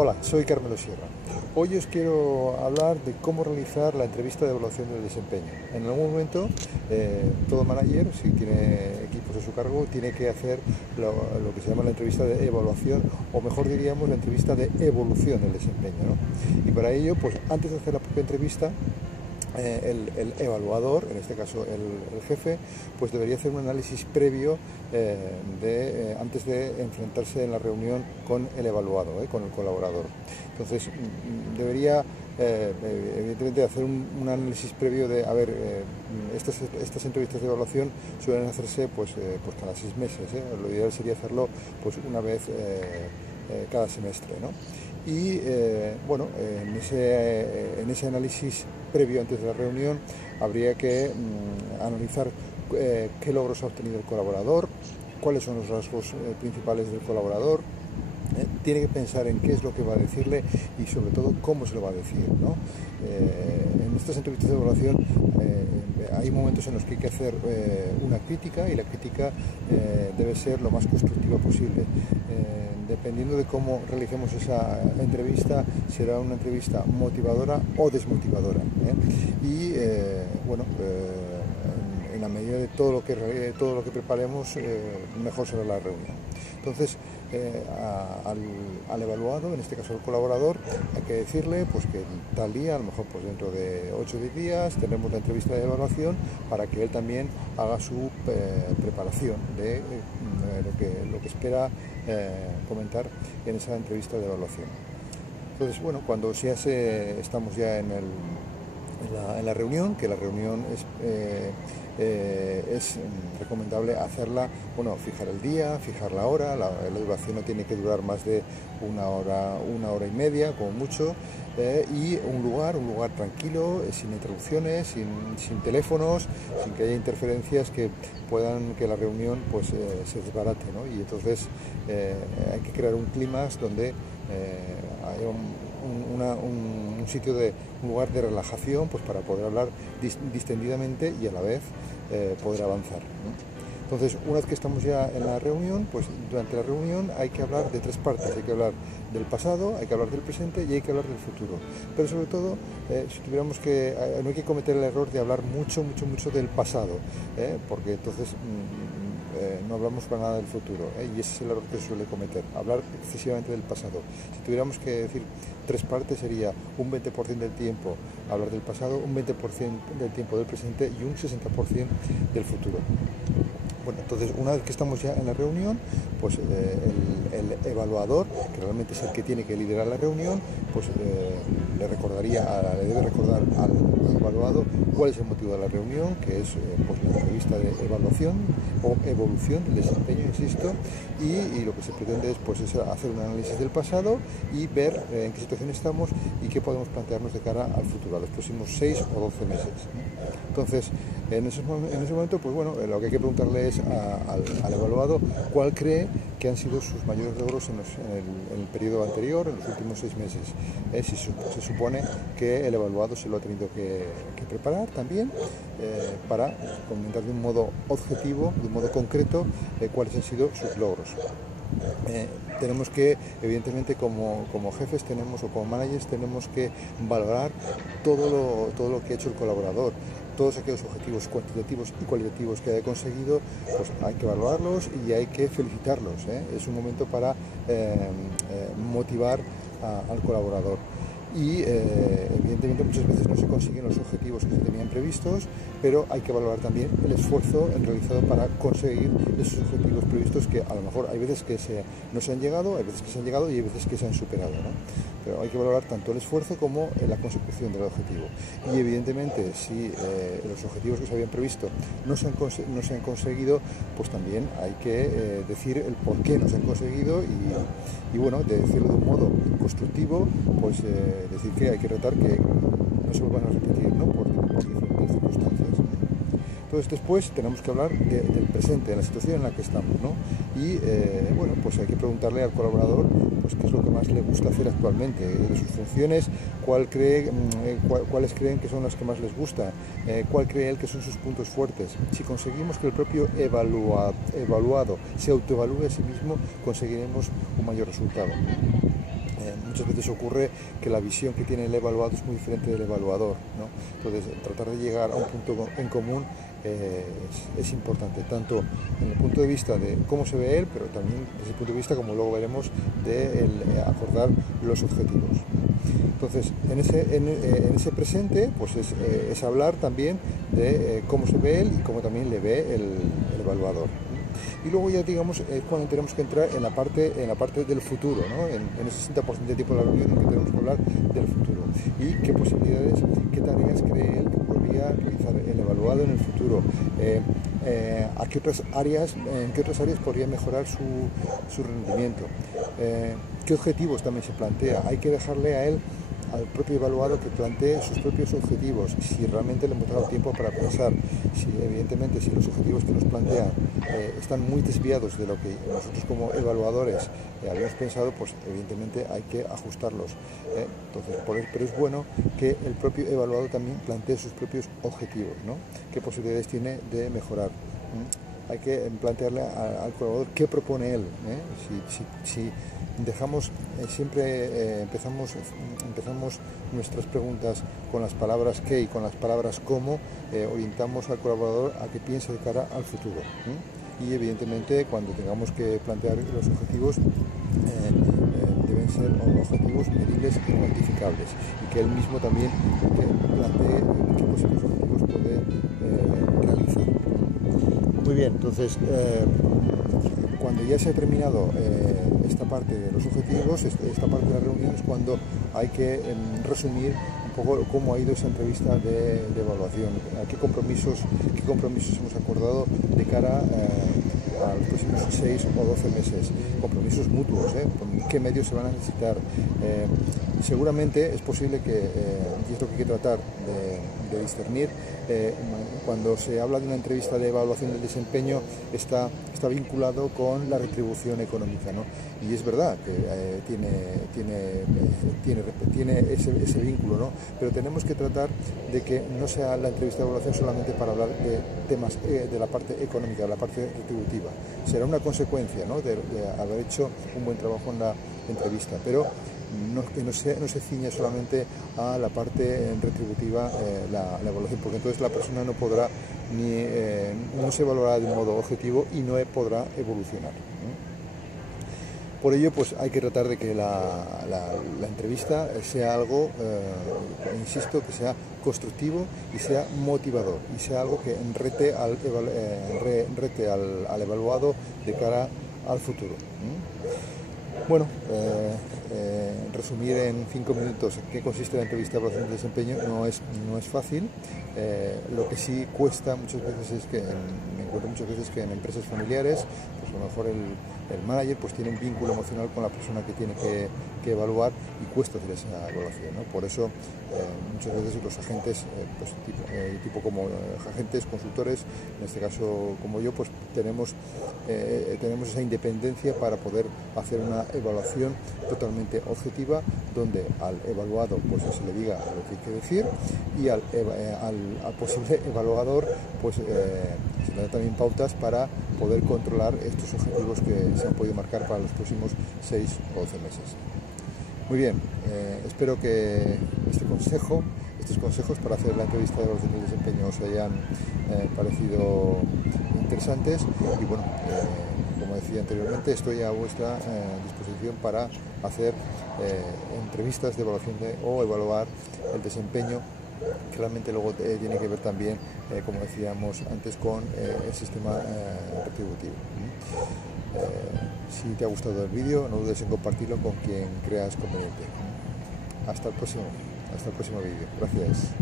Hola, soy Carmelo Sierra. Hoy os quiero hablar de cómo realizar la entrevista de evaluación del desempeño. En algún momento, todo manager, si tiene equipos a su cargo, tiene que hacer lo que se llama la entrevista de evaluación, o mejor diríamos, la entrevista de evolución del desempeño, ¿no? Y para ello, pues antes de hacer la propia entrevista, el evaluador, en este caso el jefe, pues debería hacer un análisis previo antes de enfrentarse en la reunión con el evaluado, con el colaborador. Entonces debería evidentemente hacer un análisis previo de, estas entrevistas de evaluación suelen hacerse pues cada 6 meses, Lo ideal sería hacerlo pues una vez cada semestre, ¿no? Y en ese análisis previo antes de la reunión habría que analizar qué logros ha obtenido el colaborador, cuáles son los rasgos principales del colaborador. Tiene que pensar en qué es lo que va a decirle y sobre todo cómo se lo va a decir, ¿no? En estas entrevistas de evaluación hay momentos en los que hay que hacer una crítica, y la crítica debe ser lo más constructiva posible. Dependiendo de cómo realicemos esa entrevista, será una entrevista motivadora o desmotivadora, en la medida de todo lo que preparemos, mejor será la reunión. Entonces, al evaluado, en este caso al colaborador, hay que decirle pues que tal día, a lo mejor pues dentro de 8 o 10 días, tendremos la entrevista de evaluación para que él también haga su preparación de lo que espera comentar en esa entrevista de evaluación. Entonces, bueno, cuando estamos ya en la reunión, que la reunión es recomendable hacerla, fijar el día, fijar la hora, la duración no tiene que durar más de una hora y media, como mucho, y un lugar tranquilo, sin interrupciones, sin teléfonos, sin que haya interferencias que puedan que la reunión pues se desbarate, ¿no? Y entonces hay que crear un clima donde haya un lugar de relajación, pues para poder hablar distendidamente y a la vez poder avanzar, ¿no? Entonces, una vez que estamos ya en la reunión, pues durante la reunión hay que hablar de 3 partes. Hay que hablar del pasado, hay que hablar del presente y hay que hablar del futuro. Pero sobre todo, si tuviéramos no hay que cometer el error de hablar mucho del pasado, porque entonces no hablamos para nada del futuro, y ese es el error que se suele cometer, hablar excesivamente del pasado. Si tuviéramos que decir 3 partes, sería un 20% del tiempo hablar del pasado, un 20% del tiempo del presente y un 60% del futuro. Bueno, entonces una vez que estamos ya en la reunión, pues el evaluador, que realmente es el que tiene que liderar la reunión, pues le debe recordar al evaluado cuál es el motivo de la reunión, que es pues la entrevista de evaluación o evolución del desempeño, insisto, y lo que se pretende es hacer un análisis del pasado y ver en qué situación estamos y qué podemos plantearnos de cara al futuro, a los próximos 6 o 12 meses. Entonces, en ese momento, pues bueno, lo que hay que preguntarle es al evaluado cuál cree que han sido sus mayores logros en el periodo anterior, en los últimos 6 meses. Si se supone que el evaluado se lo ha tenido que preparar también para comentar de un modo objetivo, de un modo concreto, cuáles han sido sus logros. Tenemos que, evidentemente, como jefes o como managers, tenemos que valorar todo lo que ha hecho el colaborador. Todos aquellos objetivos cuantitativos y cualitativos que haya conseguido, pues hay que valorarlos y hay que felicitarlos, Es un momento para motivar al colaborador. Y evidentemente muchas veces no se consiguen los objetivos que se tenían previstos, pero hay que valorar también el esfuerzo realizado para conseguir esos objetivos previstos, que a lo mejor hay veces que no se han llegado, hay veces que se han llegado y hay veces que se han superado, ¿no? Pero hay que valorar tanto el esfuerzo como la consecución del objetivo. Y evidentemente, si los objetivos que se habían previsto no se han conseguido, pues también hay que decir el por qué no se han conseguido y bueno, de decirlo de un modo constructivo, pues decir que hay que tratar que no se vuelvan a repetir, ¿no? por diferentes circunstancias. Entonces después tenemos que hablar del presente, de la situación en la que estamos, ¿no? Y pues hay que preguntarle al colaborador pues qué es lo que más le gusta hacer actualmente, de sus funciones, cuáles creen que son las que más les gusta, cuál cree él que son sus puntos fuertes. Si conseguimos que el propio evaluado se autoevalúe a sí mismo, conseguiremos un mayor resultado. muchas veces ocurre que la visión que tiene el evaluado es muy diferente del evaluador, ¿no? Entonces, tratar de llegar a un punto en común es importante, tanto en el punto de vista de cómo se ve él, pero también desde el punto de vista, como luego veremos, de acordar los objetivos. Entonces, en ese presente, pues es hablar también de cómo se ve él y cómo también le ve el evaluador. Y luego ya, digamos, es cuando tenemos que entrar en la parte del futuro, ¿no? En ese 60% de tiempo de la reunión en que tenemos que hablar del futuro. Y qué posibilidades, qué tareas cree él que podría realizar el evaluado en el futuro. En qué otras áreas podría mejorar su rendimiento. ¿Qué objetivos también se plantea? Hay que dejarle a él, al propio evaluado, que plantee sus propios objetivos, si realmente le hemos dado tiempo para pensar, si evidentemente si los objetivos que nos plantean están muy desviados de lo que nosotros como evaluadores habíamos pensado, pues evidentemente hay que ajustarlos. Entonces, pero es bueno que el propio evaluado también plantee sus propios objetivos, ¿no? ¿Qué posibilidades tiene de mejorar? Hay que plantearle al colaborador qué propone él. Si dejamos siempre empezamos nuestras preguntas con las palabras qué y con las palabras cómo, orientamos al colaborador a que piense de cara al futuro. Y evidentemente, cuando tengamos que plantear los objetivos, deben ser objetivos medibles y cuantificables, y que él mismo también plantee qué posibles objetivos puede realizar. Muy bien, entonces, cuando ya se ha terminado esta parte de los objetivos, esta parte de la reunión es cuando hay que resumir un poco cómo ha ido esa entrevista de evaluación, qué compromisos hemos acordado de cara a los próximos 6 o 12 meses, compromisos mutuos, qué medios se van a necesitar. Seguramente es posible que, y es lo que hay que tratar de discernir, cuando se habla de una entrevista de evaluación del desempeño, está vinculado con la retribución económica, ¿no? Y es verdad que tiene ese vínculo, ¿no? Pero tenemos que tratar de que no sea la entrevista de evaluación solamente para hablar de temas de la parte económica, de la parte retributiva. Será una consecuencia, ¿no?, de haber hecho un buen trabajo en la entrevista, pero que no se ciña solamente a la parte retributiva la evaluación, porque entonces la persona no podrá no se evaluará de un modo objetivo y no podrá evolucionar. Por ello, pues hay que tratar de que la entrevista sea algo, insisto, que sea constructivo y sea motivador, y sea algo que rete al evaluado de cara al futuro. Bueno, resumir en 5 minutos en qué consiste la entrevista de evaluación de desempeño no es fácil. Lo que sí cuesta muchas veces es que me encuentro muchas veces que en empresas familiares, pues a lo mejor el manager pues tiene un vínculo emocional con la persona que tiene que evaluar, y cuesta hacer esa evaluación, ¿no? Por eso muchas veces los agentes, pues tipo como agentes, consultores, en este caso como yo, pues tenemos esa independencia para poder hacer una evaluación totalmente objetiva, donde al evaluado pues se le diga lo que hay que decir, y al posible evaluador pues se le da también pautas para poder controlar estos objetivos que se han podido marcar para los próximos 6 o 12 meses. Muy bien, espero que estos consejos para hacer la entrevista de evaluación del desempeño os hayan parecido interesantes, y bueno, como decía anteriormente, estoy a vuestra disposición para hacer entrevistas de evaluación o evaluar el desempeño, que realmente luego tiene que ver también, como decíamos antes, con el sistema retributivo. Si te ha gustado el vídeo, no dudes en compartirlo con quien creas conveniente. Hasta el próximo vídeo. Gracias.